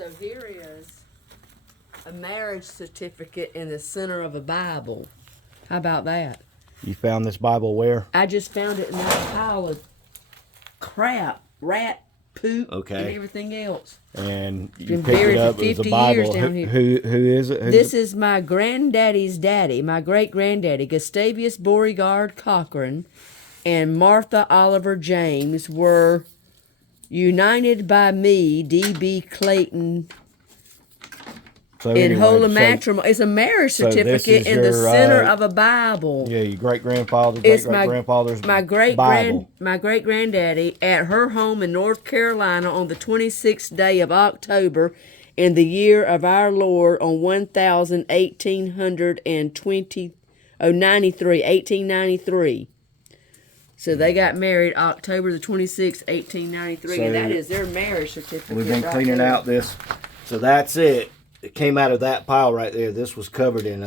So here is a marriage certificate in the center of a Bible. How about that? You found this Bible where? I just found it in that pile of crap, rat poop, Okay. and everything else. And you Been picked buried it up. for It was a 50 Bible. years down here. Who is it? This is my granddaddy's daddy, my great-granddaddy, Gustavus Beauregard Cochran, and Martha Oliver James were united by me, D.B. Clayton, So in anyway, holy so- matrimony. It's a marriage so this certificate is in the your, center of a Bible. Yeah, your great-grandfather, It's great-great-grandfather's my Bible. great granddaddy at her home in North Carolina on the 26th day of October in the year of our Lord on 1893. So they got married October the 26th, 1893, So and that is their marriage certificate. We've been right cleaning there. out this. So that's it. It came out of that pile right there. This was covered in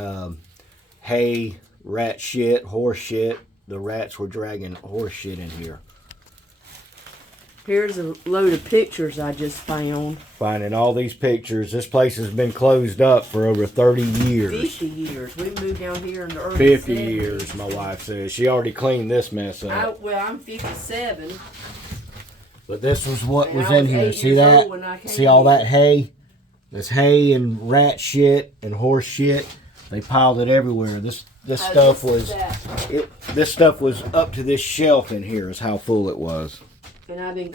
hay, rat shit, horse shit. The rats were dragging horse shit in here. Here's a load of pictures I just found. Finding all these pictures. This place has been closed up for over 30 years. 50 years. We moved down here in the early 50 70s. years, my wife says. She already cleaned this mess up. I'm 57. But this was what And was I in was here. 8 See years that? old when I came See all here. that hay? There's hay and rat shit and horse shit. They piled it everywhere. This stuff was this stuff was up to this shelf in here is how full it was. And I've been